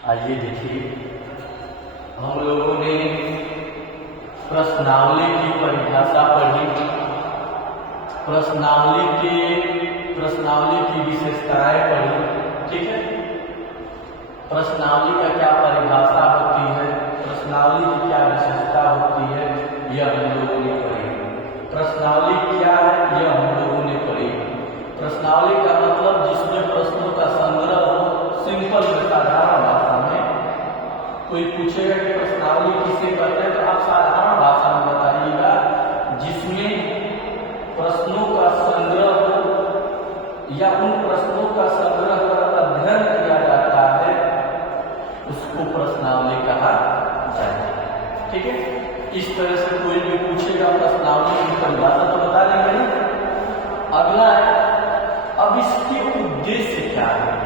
आइए देखिए, हम लोगों ने प्रश्नावली की परिभाषा पढ़ी, प्रश्नावली की विशेषताएं पढ़ी। ठीक है, प्रश्नावली का क्या परिभाषा होती है, प्रश्नावली की क्या विशेषता होती है, यह हम लोगों ने पढ़ी। प्रश्नावली क्या है, यह हम लोगों ने पढ़ी। प्रश्नावली का मतलब जिसमें प्रश्नों का संग्रह हो, सिंपल में, साधारण भाषा में। कोई पूछेगा कि प्रश्नावली किसे कहते हैं, तो आप साधारण भाषा में बताइएगा, जिसमें प्रश्नों का संग्रह हो या उन प्रश्नों का संग्रह कर अध्ययन किया जाता है, उसको प्रश्नावली कहा जाएगा। ठीक है, इस तरह से कोई भी पूछेगा प्रश्नावली की परिभाषा तो बता देंगे ना। अगला है, अब इसके उद्देश्य क्या है।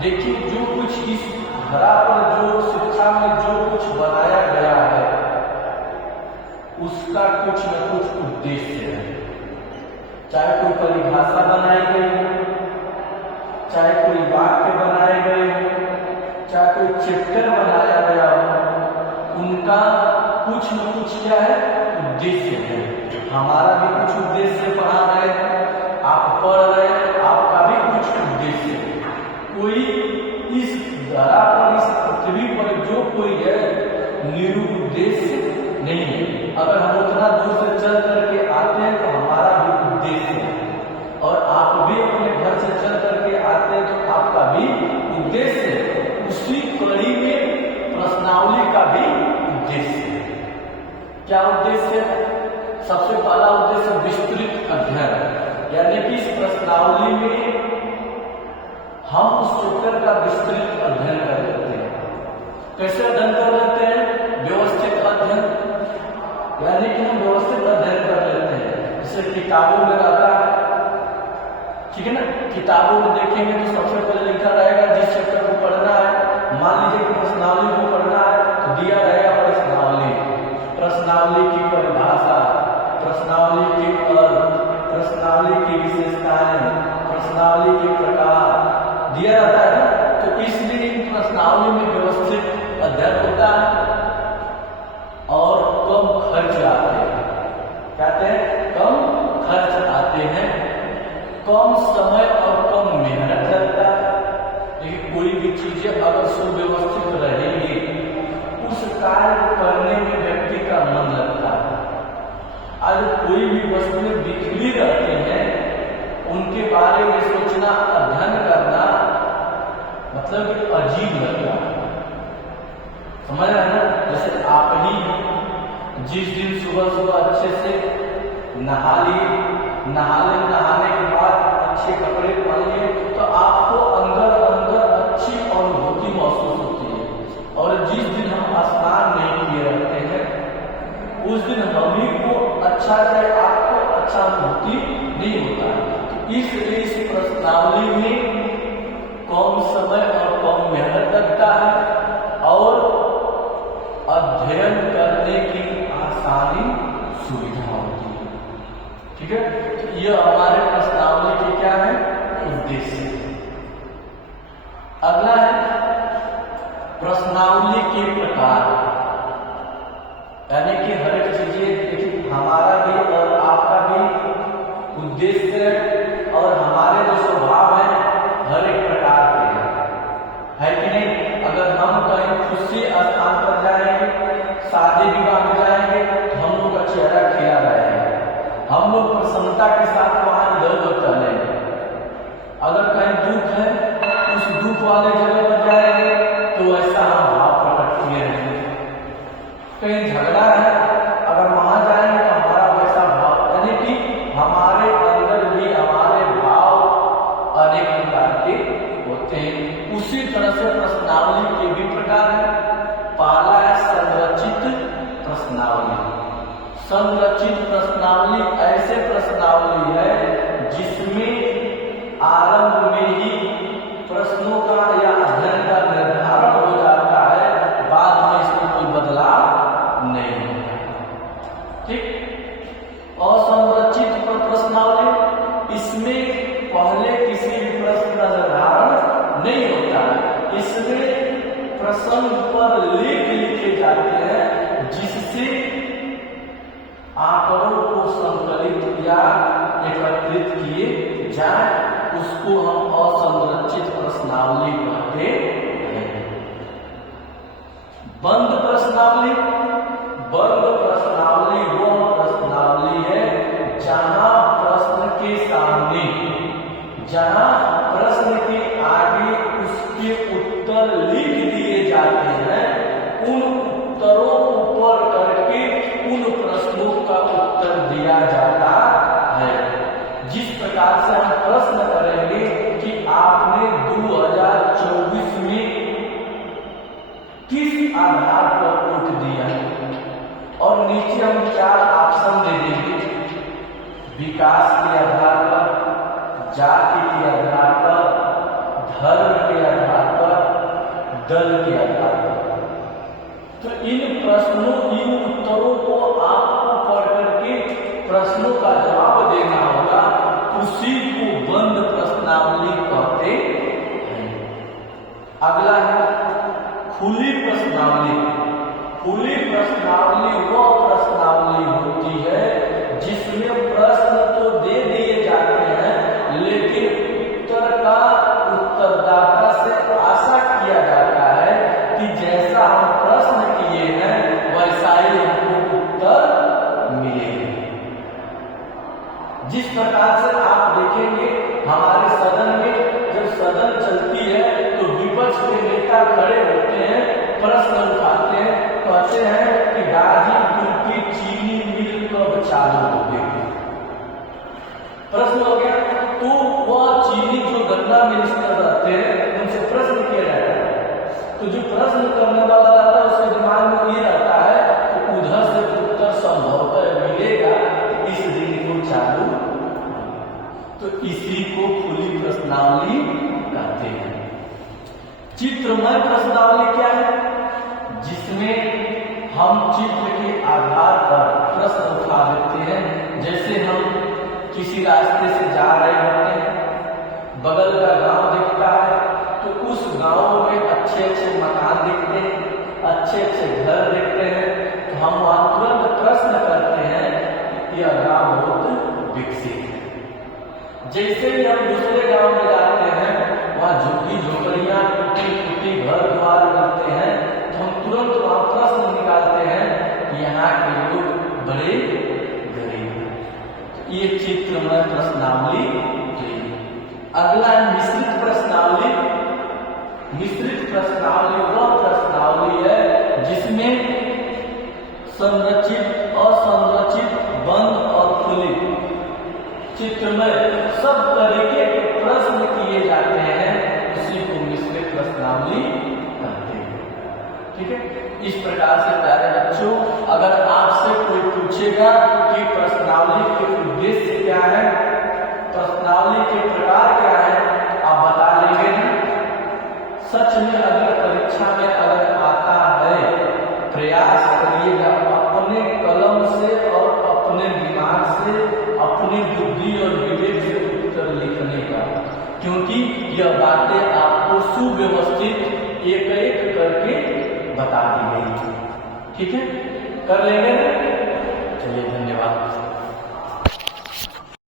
देखिए, जो कुछ इस धरा पर, जो शिक्षा में जो कुछ बनाया गया है, उसका कुछ न कुछ उद्देश्य है। चाहे कोई परिभाषा बनाई गई हो, चाहे कोई वाक्य बनाए गए हो, चाहे कोई चैप्टर बनाया गया हो, उनका कुछ न कुछ क्या है, उद्देश्य है। हमारा भी कुछ उद्देश्य पढ़ा रहे हैं, आप पढ़ रहे हैं, आपका भी कुछ उद्देश्य है। कोई इस धरा पर, इस पृथ्वी पर जो कोई है, निरुद्देश्य नहीं है। अगर हम उतना दूर से चल करके आते हैं तो हमारा भी उद्देश्य है, और आप भी अपने घर से चल करके आते हैं तो आपका भी उद्देश्य है। उसी कड़ी में प्रश्नावली का भी उद्देश्य है। क्या उद्देश्य है? सबसे पहला उद्देश्य विस्तृत अध्ययन, यानी कि इस प्रश्नावली में हम उस चैप्टर का विस्तृत अध्ययन कर लेते हैं। कैसे अध्ययन कर लेते हैं? व्यवस्थित अध्ययन, यानी कि हम व्यवस्थित अध्ययन कर लेते हैं। जैसे किताबों में रहता है, ठीक है ना, किताबों में देखेंगे तो सबसे पहले लिखा रहेगा जिस चैप्टर को पढ़ना है। मान लीजिए कि प्रश्नावली को पढ़ना है तो दिया रहेगा प्रश्नावली की परिभाषा, प्रश्नावली के अर्थ, प्रश्नावली की विशेषताएं, प्रश्नावली के प्रकार दिया जाता है ना। तो इसलिए प्रश्नावली में व्यवस्थित अध्ययन होता है और कम खर्च आते हैं। कहते हैं कम खर्च आते हैं, कम समय और कम मेहनत लगता है। लेकिन कोई भी चीजें अगर सुव्यवस्थित रहेंगी, उस कार्य को करने में व्यक्ति का मन लगता है। आज कोई भी वस्तुएं बिखरी रहती हैं, उनके बारे में सोचना, अध्ययन करना, मतलब कि अजीब लगता है। समझ रहे हैं ना? जैसे आप ही जिस दिन सुबह सुबह अच्छे से नहा लिए, नहाने के बाद अच्छे कपड़े पहन लिए, तो आपको अंदर अंदर अच्छी अनुभूति महसूस होती है। और जिस दिन हम स्नान नहीं किए रहते हैं, उस दिन हम ही को अच्छा चाहे आपको अच्छा अनुभूति नहीं होता है। इसलिए इस प्रश्नावली में कम समय और कम मेहनत लगता है और अध्ययन करने की आसानी सुविधा होती है। ठीक है, तो यह हमारे प्रश्नावली के क्या है, उद्देश्य। अगला है प्रश्नावली के प्रकार, यानी कि हर एक चीजें, देखिए हमारा भी और आपका भी उद्देश्य और हमारे जो स्वभाव है हर एक प्रकार के है कि नहीं। अगर हम कहीं खुशी स्थान पर जाएंगे, शादी विवाह में जाएंगे, तो हम लोग का चेहरा खिला रहेगा, हम लोग प्रसन्नता के साथ वहां इधर उधर टहलेंगे। अगर कहीं दुख है, उस दुख वाले जगह पर जाएंगे तो ऐसा हम भाव प्रकट किए रहेंगे। कहीं झगड़ा है, अगर वहां जाएंगे तो हमारा वैसा भाव, यानी कि हमारे अंदर भी हमारे भाव अनेक प्रकार के होते हैं। उसी तरह से प्रश्नावली के भी प्रकार है। पहला है संरचित प्रश्नावली। संरचित प्रश्नावली ऐसे प्रश्नावली है जिसमें आरंभ में ही प्रश्नों का या प्रसंग पर लेख लिखे जाते हैं जिससे आंकड़ों को संकलित या एकत्रित किए जाए, उसको हम असंरचित प्रश्नावली कहते हैं। बंद प्रश्नावली वह प्रश्नावली है जहां प्रश्न के सामने, जहां प्रश्न के आगे उसके उत्तर लिख दिए जाते हैं, उन उत्तरों को पढ़ करके उन प्रश्नों का उत्तर दिया जाता है। जिस प्रकार से हम प्रश्न करेंगे कि आपने 2024 में किस आधार पर वोट दिया, और नीचे हम 4 ऑप्शन दे देंगे, विकास के आधार पर, जाति के आधार पर, धर्म के आधार पर, दल के आधार पर। तो इन प्रश्नों, इन उत्तरों को आपको पढ़ करके प्रश्नों का जवाब देना होगा, उसी को बंद प्रश्नावली कहते हैं। अगला है खुली प्रश्नावली। खुली प्रश्नावली वह प्रश्नावली होती है जिसमें प्रश्न तो दे दिए जाते हैं, लेकिन उत्तर का उत्तरदाता से आशा किया जाता है कि जैसा हम प्रश्न किए हैं वैसा ही हमको उत्तर मिलेगा। जिस प्रकार से आप देखेंगे हमारे सदन में, जब सदन चलती है तो विपक्ष के नेता खड़े होते हैं, प्रश्न उठाते हैं, कहते हैं कि गाजीपुर की चीनी मिल कब चालू होगी। प्रश्न हो गया, तो वह चीनी जो गन्ना मिनिस्टर रहते हैं उनसे प्रश्न किया जाता है, तो जो प्रश्न करने वाला रहता है उसके दिमाग में ये रहता है कि उधर से उत्तर संभवतः मिलेगा, इस दिन को चालू, तो इसी को खुली प्रश्नावली कहते हैं। चित्रमय प्रश्नावली क्या है? जिसमें हम चित्र के आधार पर प्रश्न उठा देते हैं। जैसे हम किसी रास्ते से जा रहे होते हैं, बगल का गांव दिखता है, तो उस गांव में अच्छे अच्छे मकान दिखते हैं, अच्छे अच्छे घर दिखते हैं, तो हम वहां तुरंत प्रश्न करते हैं कि यह गांव बहुत विकसित है। जैसे ही हम दूसरे गांव में जाते हैं, वहां झुग्गी झोपड़ियां, टूटी घर द्वार मिलते हैं, तो हम तुरंत वहां प्रश्न निकालते हैं कि यहाँ के लोग बड़े गरीब हैं। तो ये चित्रमय प्रश्नावली। अगला मिश्रित प्रश्नावली। मिश्रित प्रश्नावली वह प्रश्नावली है जिसमें संरचित, असंरचित, बंद और खुली, चित्रमय सब तरीके के प्रश्न किए जाते हैं, उसी को मिश्रित प्रश्नावली कहते हैं। ठीक है, इस प्रकार से प्यारे बच्चों, अगर आपसे कोई पूछेगा कि प्रश्नावली के उद्देश्य क्या है, प्रश्नावली के प्रकार क्या है, आप बता लेंगे ना। सच में अगर परीक्षा में अगर आता है, प्रयास करिएगा अपने कलम से और अपने दिमाग से, अपनी बुद्धि और विवेक से उत्तर लिखने का, क्योंकि यह बातें आपको सुव्यवस्थित एक एक करके बता दी गई। ठीक है, कर लेंगे ना? चलिए, धन्यवाद।